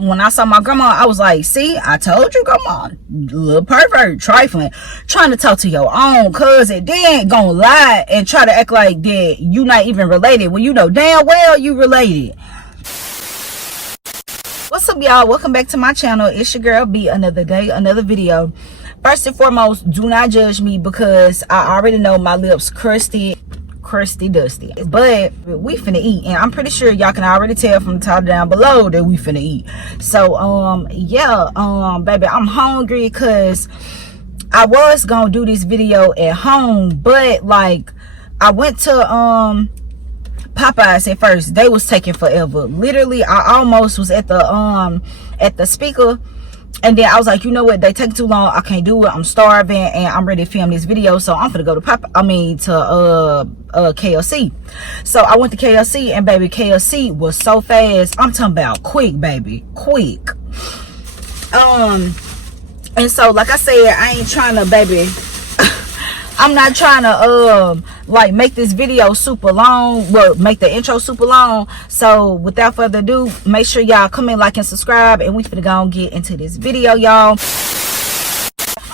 When I saw my grandma, I was like, see, I told you, grandma, little pervert, trifling, trying to talk to your own cousin, then gonna lie and try to act like that you not even related when you know damn well you related. What's up, y'all? Welcome back to my channel. It's your girl B. Another day, another video. First and foremost, do not judge me because I already know my lips crusty dusty, but we finna eat, and I'm pretty sure y'all can already tell from the title down below that we finna eat. So yeah, baby, I'm hungry because I was gonna do this video at home, but like I went to Popeyes at first. They was taking forever. Literally, I almost was at the speaker. And then I was like, you know what? They take too long. I can't do it. I'm starving and I'm ready to film this video. So I'm gonna go to KFC. So I went to KFC, and baby, KFC was so fast. I'm talking about quick, baby, quick. And so like I said, I ain't trying to, baby, I'm not trying to like make this video super long, but make the intro super long. So without further ado, make sure y'all comment, like, and subscribe, and we finna go and get into this video, y'all.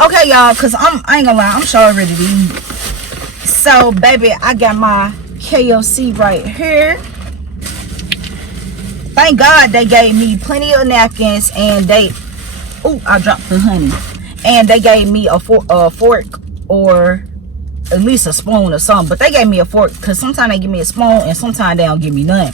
Okay, y'all, cause I ain't gonna lie, I'm sure ready to eat. So baby, I got my KFC right here. Thank God they gave me plenty of napkins, and I dropped the honey, and they gave me a fork or at least a spoon or something, but they gave me a fork because sometimes they give me a spoon and sometimes they don't give me none.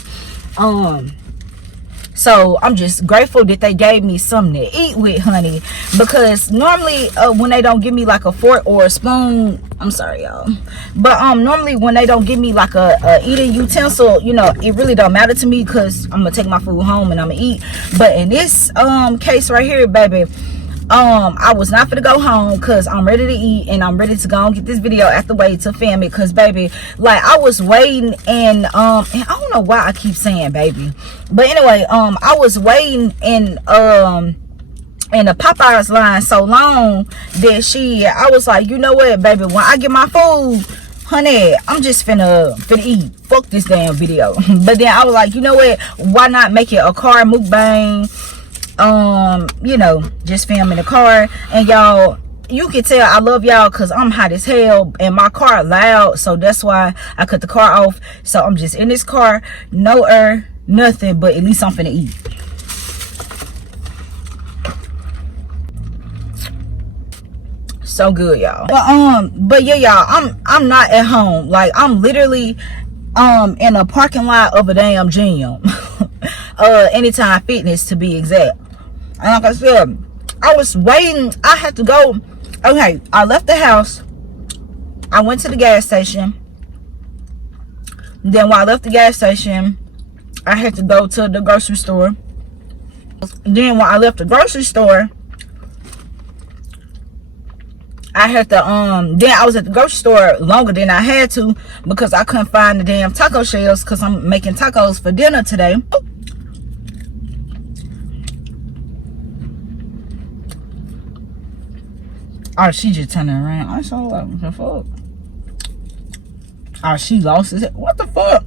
So I'm just grateful that they gave me something to eat with, honey, because normally when they don't give me like a fork or a spoon, I'm sorry y'all, but normally when they don't give me like a eating utensil, you know, it really don't matter to me because I'm gonna take my food home and I'm gonna eat. But in this case right here, baby, I was not gonna go home because I'm ready to eat, and I'm ready to go and get this video out the way to film it. Because baby, like I was waiting, and I don't know why I keep saying baby, but anyway, I was waiting in the Popeyes line so long that I was like, you know what, baby, when I get my food, honey, I'm just finna eat. Fuck this damn video. But then I was like, you know what, why not make it a car mukbang? You know, just film in the car. And y'all, you can tell I love y'all because I'm hot as hell and my car loud, so that's why I cut the car off. So I'm just in this car, no air, nothing, but at least I'm finna eat. So good, y'all. But yeah, y'all, I'm not at home. Like I'm literally in a parking lot of a damn gym. Anytime Fitness to be exact. And like I said, I was waiting. I had to go. Okay, I left the house. I went to the gas station. Then while I left the gas station, I had to go to the grocery store. Then when I left the grocery store, I had to then I was at the grocery store longer than I had to because I couldn't find the damn taco shells because I'm making tacos for dinner today. Oh, she just turning around. I saw what the fuck. Oh, she lost it. What the fuck?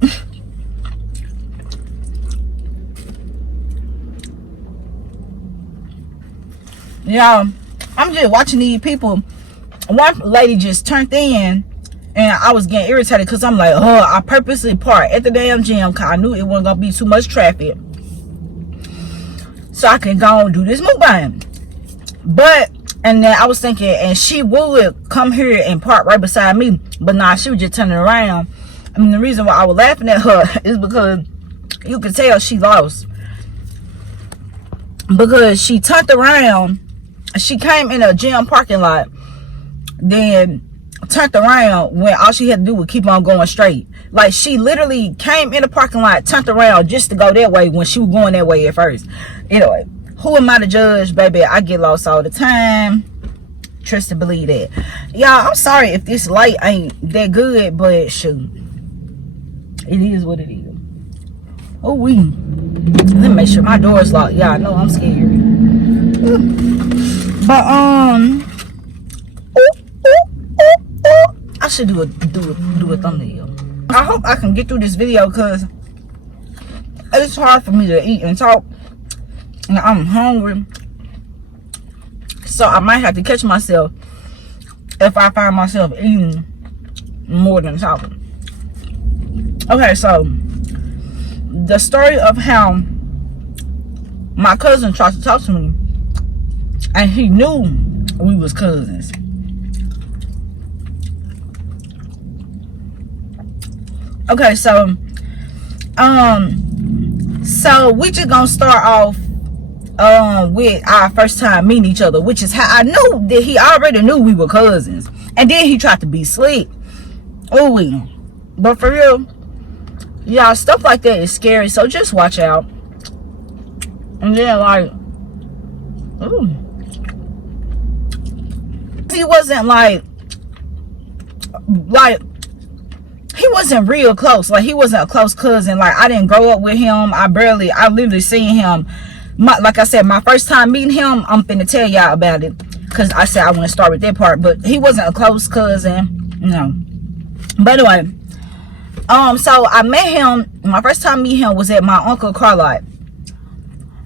Y'all, I'm just watching these people. One lady just turned in, and I was getting irritated because I'm like, oh, I purposely parked at the damn gym because I knew it wasn't gonna be too much traffic, so I can go and do this mukbang. But and then I was thinking, and she would come here and park right beside me, but nah, she was just turning around. I mean, the reason why I was laughing at her is because you can tell she lost, because she turned around. She came in a gym parking lot, then turned around when all she had to do was keep on going straight. Like she literally came in the parking lot, turned around just to go that way when she was going that way at first. Anyway, who am I to judge, baby? I get lost all the time. Trust and believe that. Y'all, I'm sorry if this light ain't that good, but shoot, it is what it is. Oh, let me make sure my door is locked. Y'all know I'm scared. But I should do a thumbnail. I hope I can get through this video because it's hard for me to eat and talk and I'm hungry. So I might have to catch myself if I find myself eating more than talking. Okay, so the story of how my cousin tried to talk to me, and he knew we was cousins. Okay, so we just gonna start off with our first time meeting each other, which is how I knew that he already knew we were cousins. And then he tried to be slick. Oh, but for real, y'all, stuff like that is scary, so just watch out. And then like, ooh, he wasn't like he wasn't real close. Like, he wasn't a close cousin. Like, I didn't grow up with him. I literally seen him. Like I said, my first time meeting him, I'm finna tell y'all about it, because I said I want to start with that part. But he wasn't a close cousin, no. But anyway, so I met him. My first time meeting him was at my uncle's car lot,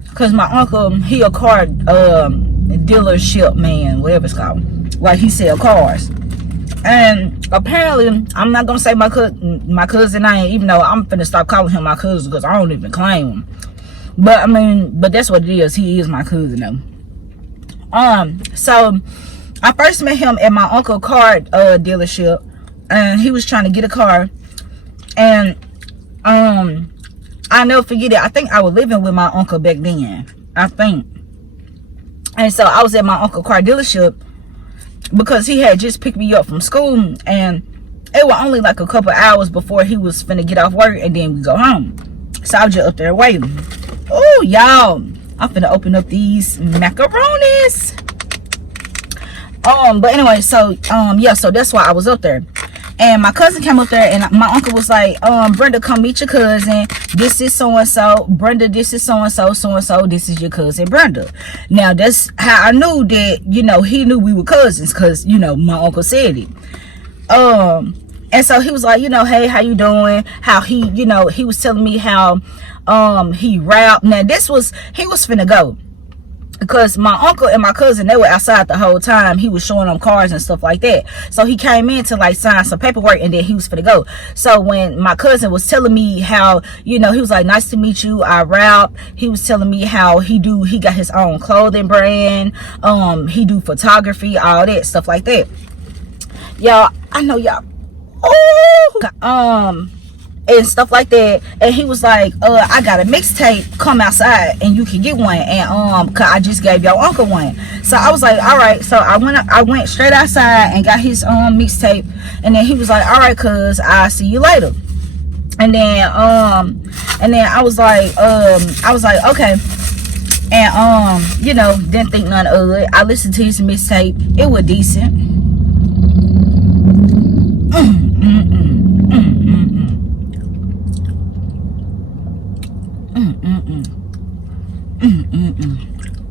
because my uncle, he a car dealership man, whatever it's called. Like, he sell cars. And apparently, I'm not gonna say my cousin name, even though I'm finna stop calling him my cousin, because I don't even claim him. But I mean, but that's what it is. He is my cousin though. So I first met him at my uncle's car dealership, and he was trying to get a car. And I never forget it. I think I was living with my uncle back then, I think. And so I was at my uncle's car dealership, because he had just picked me up from school, and it was only like a couple hours before he was finna get off work, and then we go home. So I was just up there waiting. Oh, y'all, I'm finna open up these macaronis. But anyway, so yeah, so that's why I was up there. And my cousin came up there, and my uncle was like, Brenda, come meet your cousin. This is so-and-so. Brenda, this is so-and-so, so-and-so. This is your cousin, Brenda. Now, that's how I knew that, you know, he knew we were cousins, because, you know, my uncle said it. And so he was like, you know, hey, how you doing? How he, you know, he was telling me how he rapped. Now, he was finna go, because my uncle and my cousin, they were outside the whole time. He was showing them cars and stuff like that. So he came in to like sign some paperwork, and then he was finna go. So when my cousin was telling me how, you know, he was like, nice to meet you, I rap. He was telling me how he got his own clothing brand. He do photography, all that stuff like that. Y'all, I know y'all. Oh, and stuff like that. And he was like, I got a mixtape, come outside and you can get one. And cause I just gave your uncle one. So I was like, all right. So I went straight outside and got his mixtape. And then he was like, all right, cuz I'll see you later. And then I was like, okay. And you know, didn't think none of it. I listened to his mixtape. It was decent.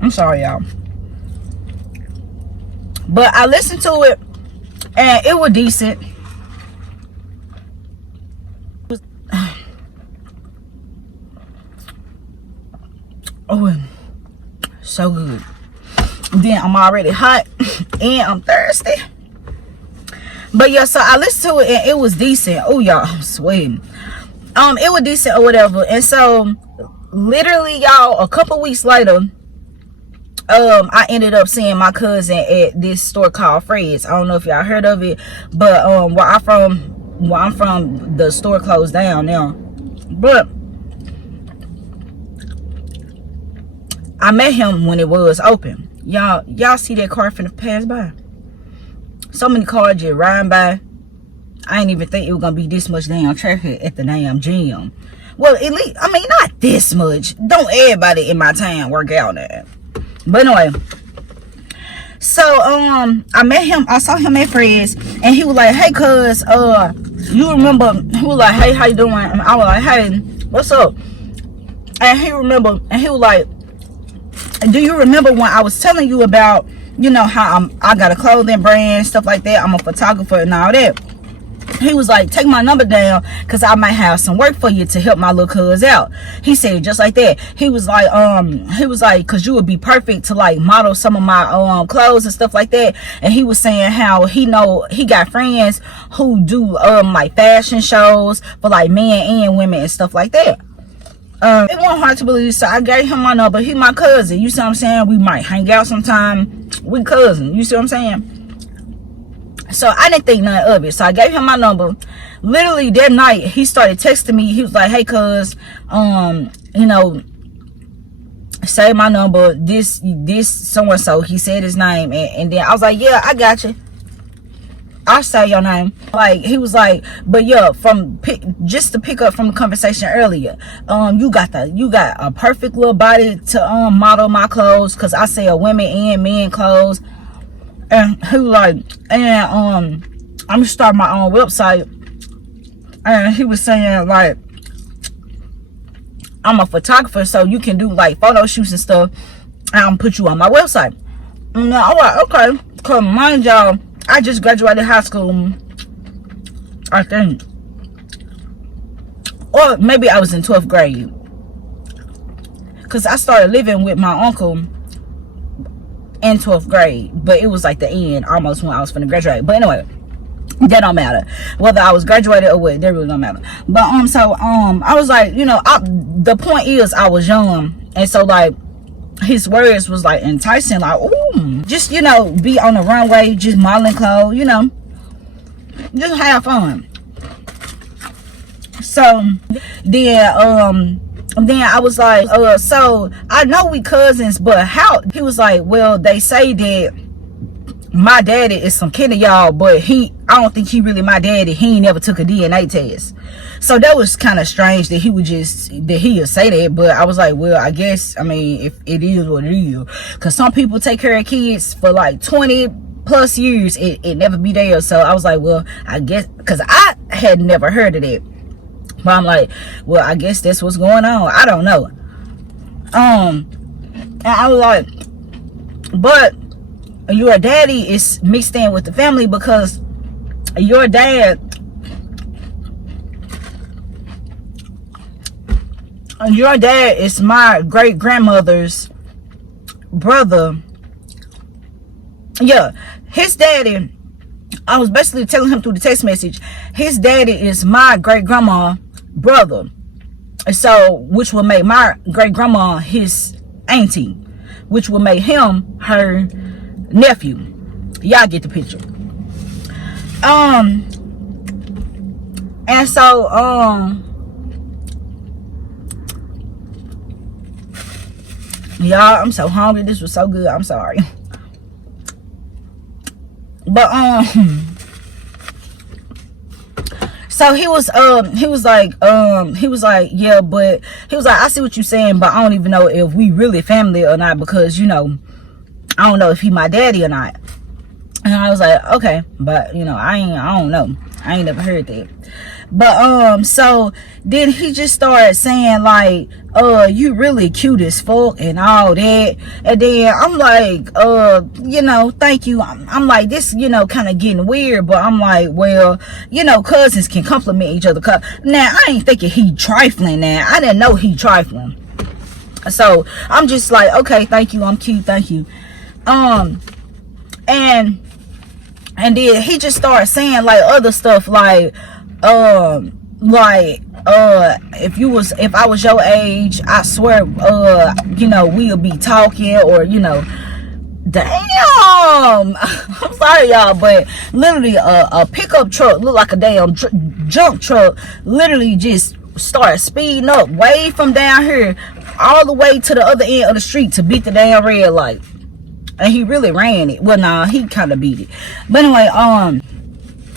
I'm sorry, y'all, but I listened to it and it was decent. Oh, so good. Then I'm already hot and I'm thirsty. But yeah, so I listened to it and it was decent. Oh, y'all, I'm sweating. It was decent or whatever. And so literally, y'all, a couple weeks later, I ended up seeing my cousin at this store called Fred's. I don't know if y'all heard of it, but where I'm from, the store closed down now. But I met him when it was open. Y'all see that car finna pass by? So many cars just riding by. I didn't even think it was gonna be this much damn traffic at the damn gym. Well, at least, I mean, not this much. Don't everybody in my town work out there. But anyway, so I met him. I saw him at Fred's, and he was like, "Hey, cuz, you remember?" He was like, "Hey, how you doing?" And I was like, "Hey, what's up?" And he remember, and he was like, "Do you remember when I was telling you about, you know, how I got a clothing brand, stuff like that? I'm a photographer and all that." he was like, take my number down because I might have some work for you to help my little cuz out. He said just like that. He was like because you would be perfect to like model some of my clothes and stuff like that. And he was saying how he got friends who do like fashion shows for like men and women and stuff like that. It wasn't hard to believe, so I gave him my number. He my cousin, you see what I'm saying? We might hang out sometime. We cousins, you see what I'm saying? So I didn't think nothing of it. So I gave him my number. Literally that night, he started texting me. He was like, hey, cuz, you know, save my number. This so-and-so. He said his name. And then I was like, yeah, I got you. I'll say your name. Like, he was like, but yeah, just to pick up from the conversation earlier, you got a perfect little body to model my clothes, because I sell women and men clothes. And he was like, and I'm gonna start my own website. And he was saying like, I'm a photographer, so you can do like photo shoots and stuff, and I'm put you on my website. And I'm like, okay, cause mind y'all, I just graduated high school, I think, or maybe I was in 12th grade, cause I started living with my uncle in 12th grade, but it was like the end, almost when I was finna graduate. But anyway, that don't matter whether I was graduated or what, that really don't matter. But so I was like, you know, the point is I was young, and so like his words was like enticing, like, ooh, just, you know, be on the runway, just modeling clothes, you know, just have fun. So then I was like, so I know we cousins, but how? He was like, well, they say that my daddy is some kin of y'all, but I don't think he really my daddy. He ain't never took a DNA test. So that was kind of strange that he would say that. But I was like, well, I guess, I mean, if it is what it is, because some people take care of kids for like 20 plus years, it never be there. So I was like, well, I guess, because I had never heard of that. But I'm like, well, I guess that's what's going on. I don't know. And I was like, but your daddy is mixed in with the family, because your dad is my great grandmother's brother. Yeah, his daddy, I was basically telling him through the text message, his daddy is my great grandma brother, so which will make my great grandma his auntie, which will make him her nephew. Y'all get the picture. And so y'all, I'm so hungry. This was so good. I'm sorry. But so he was like, yeah, but he was like, I see what you're saying, but I don't even know if we really family or not, because, you know, I don't know if he my daddy or not. And I was like, okay, but, you know, I don't know. I ain't never heard that. But so then he just started saying like, you really cute as fuck and all that. And then I'm like, you know, thank you. I'm like, this, you know, kind of getting weird, but I'm like, well, you know, cousins can compliment each other. Now I ain't thinking he trifling. Now I didn't know he trifling, so I'm just like, okay, thank you, I'm cute, thank you. And then he just started saying like other stuff, like if I was your age, I swear, you know, we'll be talking, or, you know, damn. I'm sorry y'all, but literally a pickup truck looked like a damn junk truck, literally just started speeding up way from down here all the way to the other end of the street to beat the damn red light. And he really ran it. Well, nah, he kind of beat it. But anyway,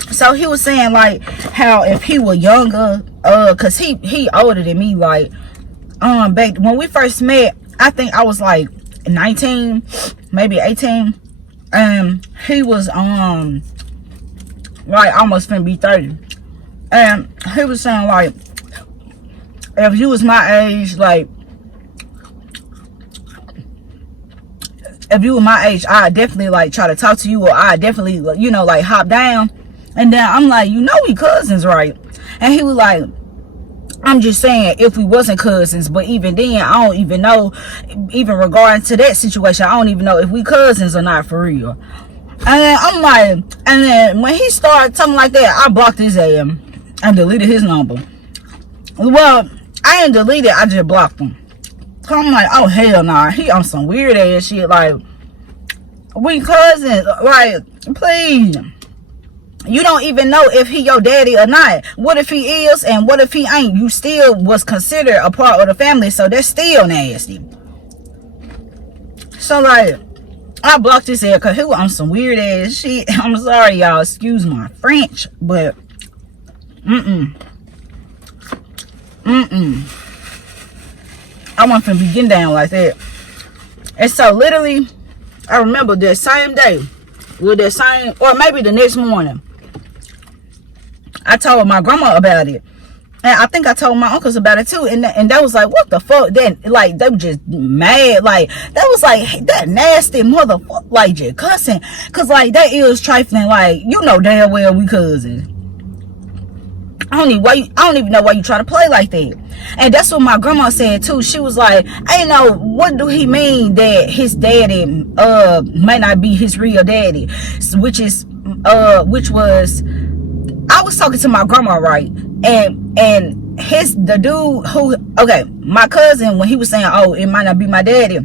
so he was saying like how if he were younger, cause he older than me, like back when we first met, I think I was like 19, maybe 18, and he was like almost finna be 30. And he was saying like, if you was my age, like, if you were my age, I'd definitely like try to talk to you, or I'd definitely, you know, like hop down. And then I'm like, you know we cousins, right? And he was like, I'm just saying, if we wasn't cousins, but even then, I don't even know, even regarding to that situation, I don't even know if we cousins or not for real. And then I'm like, and then when he started talking like that, I blocked his ass and deleted his number. Well, I ain't deleted, I just blocked him. Cause I'm like, oh hell nah, he on some weird ass shit, like, we cousins, like, please. You don't even know if he your daddy or not. What if he is, and what if he ain't? You still was considered a part of the family, so that's still nasty. So like, I blocked his head because he was on some weird ass shit. I'm sorry, y'all, excuse my French, but I want to be getting down like that. And so literally, I remember that same day, with that same, or maybe the next morning, I told my grandma about it. And I think I told my uncles about it too. And that was like, what the fuck? Then, like, they were just mad. Like, that was like, hey, that nasty motherfucker, like, just cussing. Because, like, that is trifling. Like, you know damn well we cousins. I don't even know why you try to play like that. And that's what my grandma said too. She was like, I know, what do he mean that his daddy may not be his real daddy? Which was, I was talking to my grandma, right? And the dude who, okay, my cousin, when he was saying, oh, it might not be my daddy,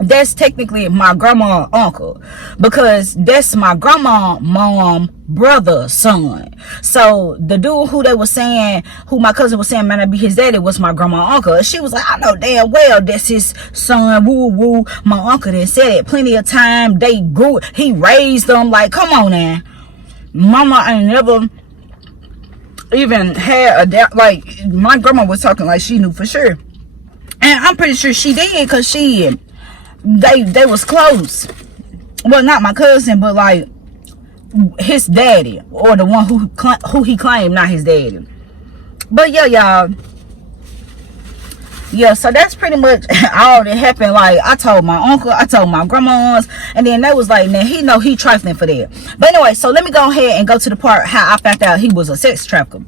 that's technically my grandma uncle, because that's my grandma mom brother son. So the dude who they were saying, who my cousin was saying might not be his daddy, was my grandma uncle. And she was like, I know damn well that's his son, woo woo. My uncle done said it plenty of time. They grew, he raised them. Like, come on now, mama ain't never even had a doubt. Like, my grandma was talking like she knew for sure, and I'm pretty sure she did, because they was close. Well, not my cousin, but like his daddy, or the one who he claimed not his daddy. But yeah, y'all, yeah, so that's pretty much all that happened. Like, I told my uncle, I told my grandmas, and then they was like, man, he know he trifling for that. But anyway, so let me go ahead and go to the part how I found out he was a sex trafficker.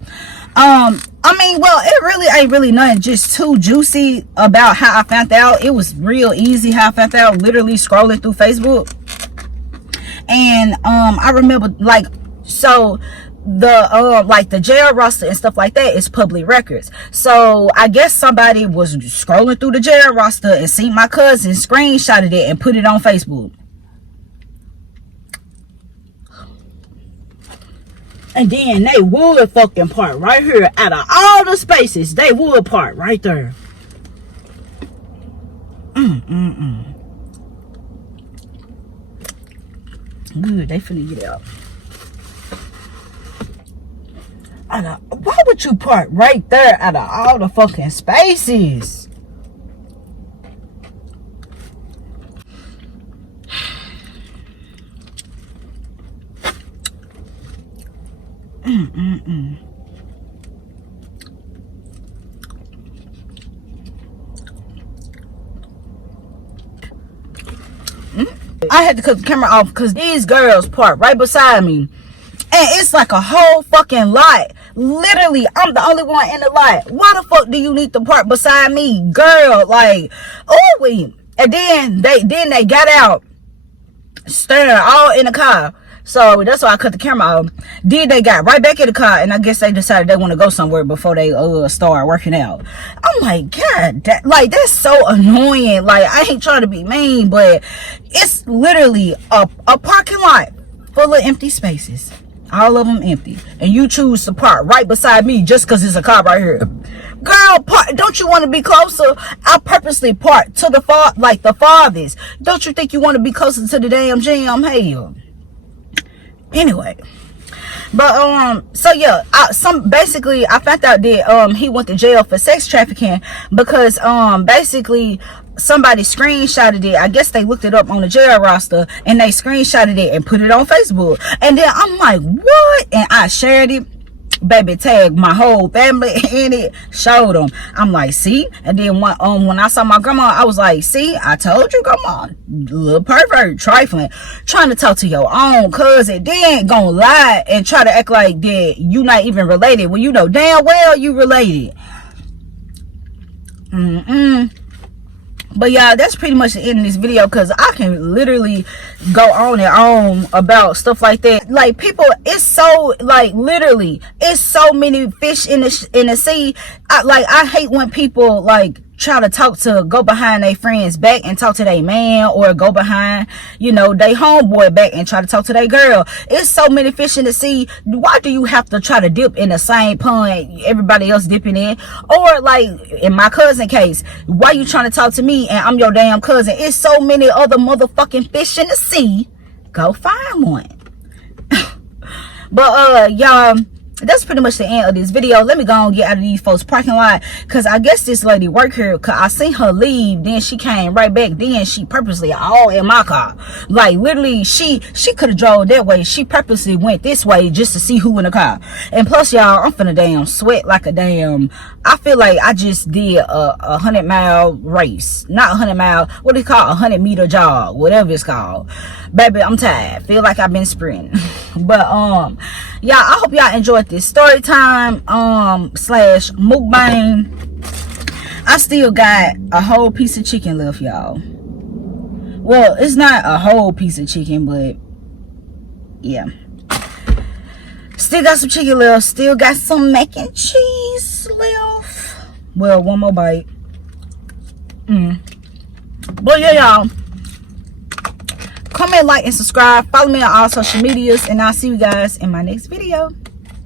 I mean, well, it really ain't really nothing just too juicy about how I found out. It was real easy how I found out, literally scrolling through Facebook. And I remember, like, so the like the jail roster and stuff like that is public records. So I guess somebody was scrolling through the jail roster and seen my cousin, screenshotted it and put it on Facebook. And then they would fucking park right here. Out of all the spaces, they would park right there. Good, they finna get out. Why would you park right there out of all the fucking spaces? I had to cut the camera off because these girls park right beside me. And it's like a whole fucking lot. Literally, I'm the only one in the lot. Why the fuck do you need to park beside me, girl? Like, oh wait. And then they got out, staring all in the car. So that's why I cut the camera off. Then they got right back in the car, and I guess they decided they want to go somewhere before they start working out. I'm like, God, that's so annoying. Like, I ain't trying to be mean, but it's literally a parking lot full of empty spaces. All of them empty, and you choose to park right beside me just because it's a car right here. Girl, don't you want to be closer? I purposely parked to the farthest. Don't you think you want to be closer to the damn jam? Hell. Anyway, but so yeah, basically I found out that he went to jail for sex trafficking because basically somebody screenshotted it. I guess they looked it up on the jail roster and they screenshotted it and put it on Facebook. And then I'm like, what? And I shared it. baby, tag my whole family in it, showed them. I'm like, see? And then when I saw my grandma, I was like, see, I told you, grandma, little pervert, trifling, trying to talk to your own cousin, then gonna lie and try to act like that you not even related when you know damn well you related. But yeah, that's pretty much the end of this video, because I can literally go on and on about stuff like that. Like, people, it's so, like, literally, it's so many fish in the sea. I hate when people, like, try to go behind their friend's back and talk to their man, or go behind, you know, their homeboy back and try to talk to their girl. It's so many fish in the sea. Why do you have to try to dip in the same pond everybody else dipping in? Or, like, in my cousin case, why you trying to talk to me and I'm your damn cousin? It's so many other motherfucking fish in the sea. Go find one. But y'all, that's pretty much the end of this video. Let me go and get out of these folks' parking lot, because I guess this lady work here, because I seen her leave, then she came right back, then she purposely all in my car. Like, literally, she could have drove that way. She purposely went this way just to see who in the car. And plus, y'all, I'm finna damn sweat like a damn, I feel like I just did a 100-mile race. Not 100-mile, what do you call 100-meter jog, whatever it's called. Baby, I'm tired. Feel like I've been sprinting. But y'all, I hope y'all enjoyed this story time slash mukbang. I still got a whole piece of chicken left, y'all. Well, it's not a whole piece of chicken, but yeah, still got some chicken left. Still got some mac and cheese left. Well, one more bite. But yeah, y'all, comment, like, and subscribe. Follow me on all social medias, and I'll see you guys in my next video.